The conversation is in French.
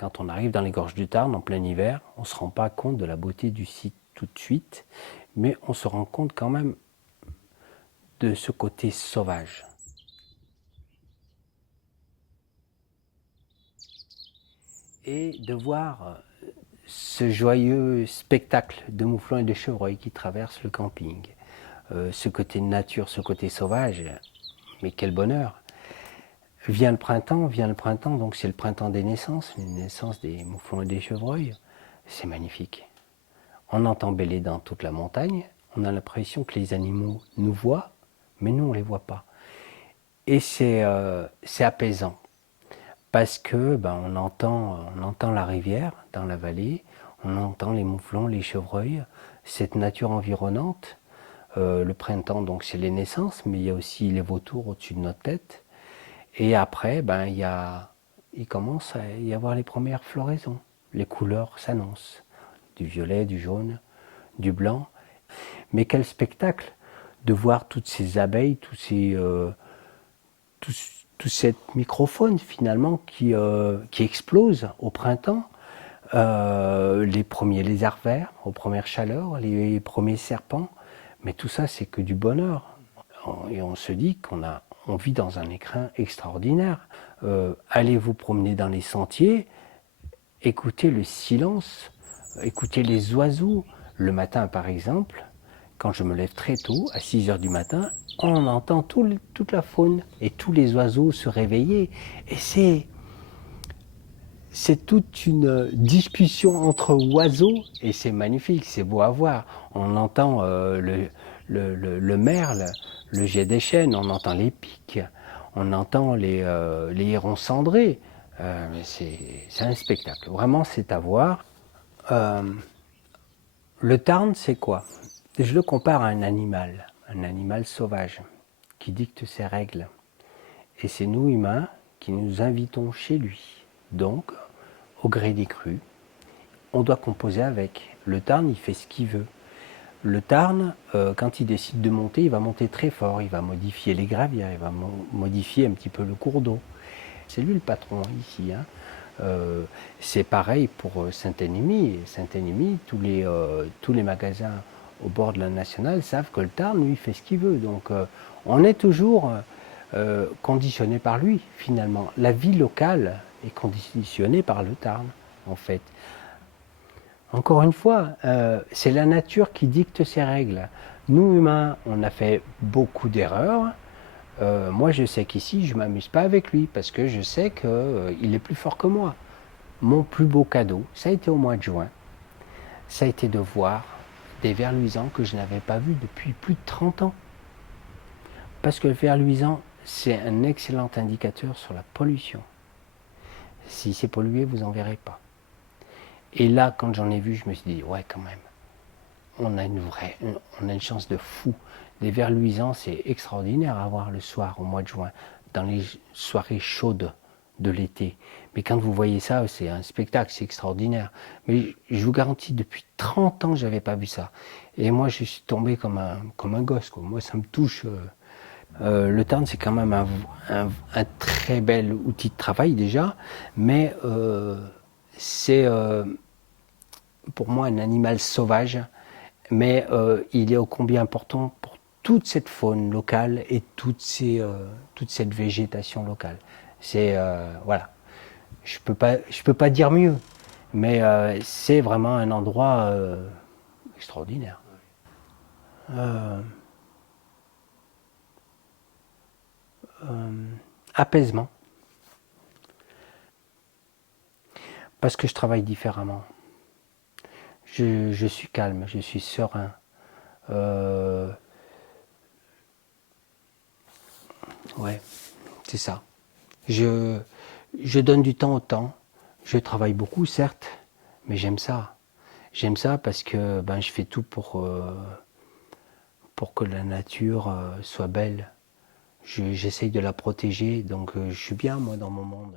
Quand on arrive dans les gorges du Tarn en plein hiver, on ne se rend pas compte de la beauté du site tout de suite, mais on se rend compte quand même de ce côté sauvage. Et de voir ce joyeux spectacle de mouflons et de chevreuils qui traversent le camping, ce côté nature, ce côté sauvage, mais quel bonheur! Vient le printemps, donc c'est le printemps des naissances, les naissances des mouflons et des chevreuils, c'est magnifique. On entend bêler dans toute la montagne, on a l'impression que les animaux nous voient, mais nous on ne les voit pas. Et c'est apaisant, parce que on entend la rivière dans la vallée, on entend les mouflons, les chevreuils, cette nature environnante. Le printemps, donc c'est les naissances, mais il y a aussi les vautours au-dessus de notre tête. Et après, il commence à y avoir les premières floraisons. Les couleurs s'annoncent, du violet, du jaune, du blanc. Mais quel spectacle de voir toutes ces abeilles, tout cette microfaune finalement qui explose au printemps. Les premiers lézards verts, aux premières chaleurs, les premiers serpents. Mais tout ça, c'est que du bonheur. Et on se dit on vit dans un écrin extraordinaire. Allez vous promener dans les sentiers, écoutez le silence, écoutez les oiseaux. Le matin, par exemple, quand je me lève très tôt, à 6 heures du matin, on entend toute la faune et tous les oiseaux se réveiller. Et c'est toute une discussion entre oiseaux et c'est magnifique, c'est beau à voir. On entend le merle, le jet des chênes, on entend les pics, on entend les hérons cendrés. C'est un spectacle, vraiment c'est à voir. Le Tarn, c'est quoi? Je le compare à un animal sauvage qui dicte ses règles. Et c'est nous, humains, qui nous invitons chez lui. Donc, au gré des crues, on doit composer avec. Le Tarn, il fait ce qu'il veut. Le Tarn, quand il décide de monter, il va monter très fort, il va modifier les gravières, il va modifier un petit peu le cours d'eau. C'est lui le patron ici. C'est pareil pour Saint-Émilion. Saint-Émilion, tous les magasins au bord de la nationale savent que le Tarn, lui, fait ce qu'il veut. Donc on est toujours conditionné par lui, finalement. La vie locale est conditionnée par le Tarn, en fait. Encore une fois, c'est la nature qui dicte ses règles. Nous, humains, on a fait beaucoup d'erreurs. Moi, je sais qu'ici, je ne m'amuse pas avec lui parce que je sais qu'il est plus fort que moi. Mon plus beau cadeau, ça a été au mois de juin. Ça a été de voir des vers luisants que je n'avais pas vus depuis plus de 30 ans. Parce que le ver luisant, c'est un excellent indicateur sur la pollution. Si c'est pollué, vous n'en verrez pas. Et là, quand j'en ai vu, je me suis dit, ouais, quand même, on a une chance de fou. Les vers luisants, c'est extraordinaire à voir le soir, au mois de juin, dans les soirées chaudes de l'été. Mais quand vous voyez ça, c'est un spectacle, c'est extraordinaire. Mais je vous garantis, depuis 30 ans, je n'avais pas vu ça. Et moi, je suis tombé comme un gosse, quoi. Moi, ça me touche. Le Tarn, c'est quand même un très bel outil de travail déjà, mais c'est pour moi un animal sauvage, mais il est ô combien important pour toute cette faune locale et toute cette végétation locale. C'est voilà, je peux pas dire mieux, mais c'est vraiment un endroit extraordinaire. Apaisement, parce que je travaille différemment. Je suis calme, je suis serein. Ouais, c'est ça. Je donne du temps au temps. Je travaille beaucoup, certes, mais j'aime ça. J'aime ça parce que je fais tout pour que la nature soit belle. J'essaye de la protéger, donc je suis bien, moi, dans mon monde.